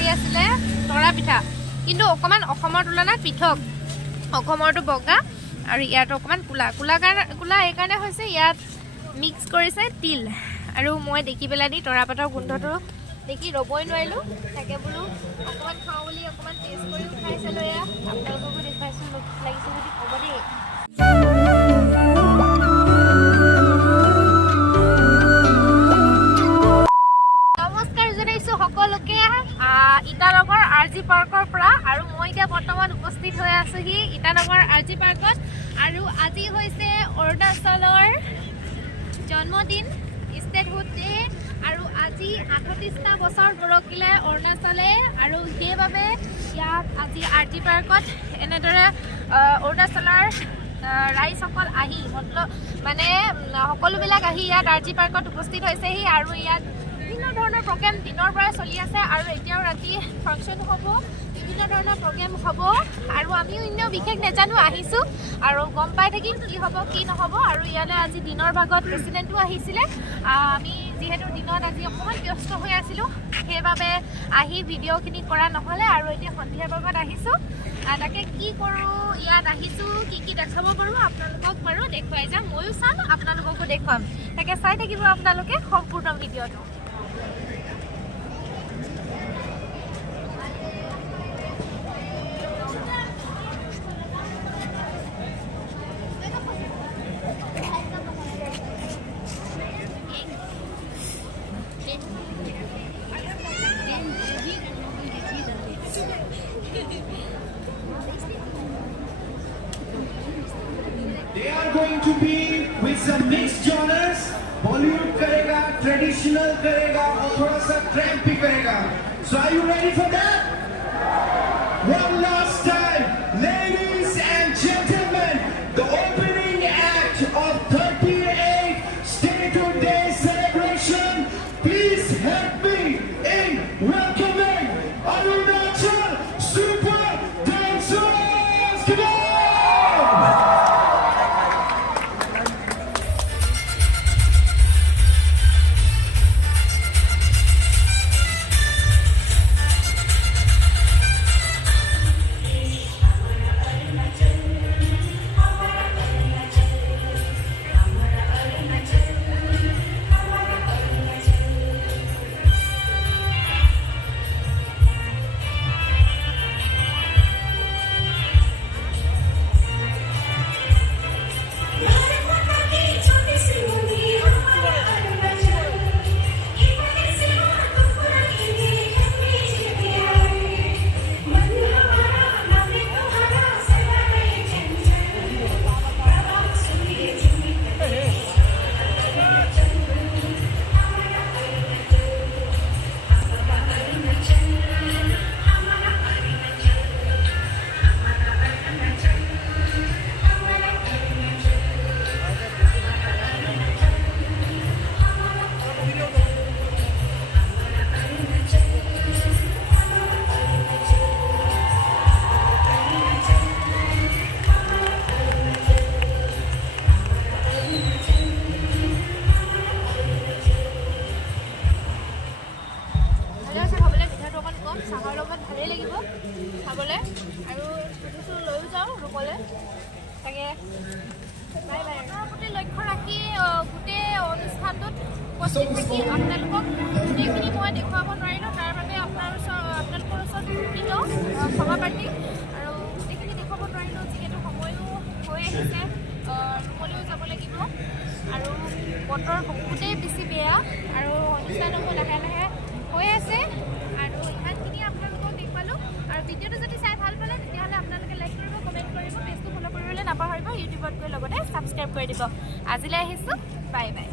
কৰি আছিলে তৰা পিঠা কিন্তু অকমান অসমৰ তুলনাত পৃথক অসমৰটো বগা আৰু ইয়াত অকমান কুলা এই কাৰণে হৈছে ইয়াত মিক্স কৰিছে তিল আৰু মই দেখি পেলাই দি তৰা পাতৰ গোন্ধটো দেখি ৰ'বই নোৱাৰিলোঁ তাকে বোলো অকমান খাওঁ বুলি অকমান টেষ্ট কৰি খাই চালোঁ এয়া আপোনালোককো দেখুৱাইছোঁ লাগিছে যদি ক'ব দেই সকলোকে ইটানগৰ আৰজি পাৰ্কৰ পৰা আৰু মই এতিয়া বৰ্তমান উপস্থিত হৈ আছোহি ইটানগৰ আৰজি পাৰ্কত আৰু আজি হৈছে অৰুণাচলৰ জন্মদিন ষ্টেটহুড ডে আৰু আজি 38টা বছৰ গৰকিলে অৰুণাচলে আৰু সেইবাবে ইয়াত আজি আৰজি পাৰ্কত এনেদৰে অৰুণাচলৰ ৰাইজসকল আহি মানে সকলোবিলাক আহি ইয়াত আৰজি পাৰ্কত উপস্থিত হৈছেহি আৰু ইয়াত বিভিন্ন ধৰণৰ প্ৰগ্ৰেম দিনৰ পৰা চলি আছে আৰু এতিয়াও ৰাতি ফাংচন হ'ব বিভিন্ন ধৰণৰ প্ৰগ্ৰেম হ'ব আৰু আমিও ইনেও বিশেষ নাজানো আহিছোঁ আৰু গম পাই থাকিম কি হ'ব কি নহ'ব আৰু ইয়ালৈ আজি দিনৰ ভাগত প্ৰেচিডেণ্টো আহিছিলে আমি যিহেতু দিনত আজি অকণমান ব্যস্ত হৈ আছিলোঁ সেইবাবে আহি ভিডিঅ'খিনি কৰা নহ'লে আৰু এতিয়া সন্ধিয়াৰ ভাগত আহিছোঁ তাকে কি কৰোঁ ইয়াত আহিছোঁ কি দেখাব পাৰোঁ আপোনালোকক বাৰু দেখুৱাই যাম ময়ো চাম আপোনালোককো দেখুৱাম তাকে চাই থাকিব আপোনালোকে সম্পূৰ্ণ ভিডিঅ'টো They are going to be with some mixed genres. Bollywood karega, traditional karega, और थोड़ा सा trampy karega. So are you ready for that? One last time, ladies and gentlemen, the opening act of 38 Statehood Day celebration. Please help me in welcoming Arunachal Super Dancers. Come on! চাহৰ লগত ভালেই লাগিব খাবলৈ আৰু কিছু লৈও যাওঁ ৰুমলৈ তাকে বাই বাই প্ৰতি লক্ষ্য ৰাখি গোটেই অনুষ্ঠানটোত উপস্থিত থাকি আপোনালোকক গোটেইখিনি মই দেখুৱাব নোৱাৰিলোঁ তাৰ বাবে আপোনালোকৰ ওচৰত দুখিত ক্ষমা প্ৰাৰ্থী আৰু গোটেইখিনি দেখুৱাব নোৱাৰিলোঁ যিহেতু সময়ো হৈ আহিছে ৰুমলৈও যাব লাগিব আৰু বতৰ বহুতেই বেছি বেয়া আৰু অনুষ্ঠানসমূহ লাহে লাহে হৈ আছে আৰু ইমানখিনি আপোনালোকক দেখুৱালোঁ আৰু ভিডিঅ'টো যদি চাই ভাল পালে তেতিয়াহ'লে আপোনালোকে লাইক কৰিব কমেণ্ট কৰিব পেজটো ফ'ল' কৰিবলৈ নাপাহৰিব ইউটিউবত গৈ লগতে ছাবস্ক্ৰাইব কৰি দিব আজিলৈ আহিছোঁ বাই বাই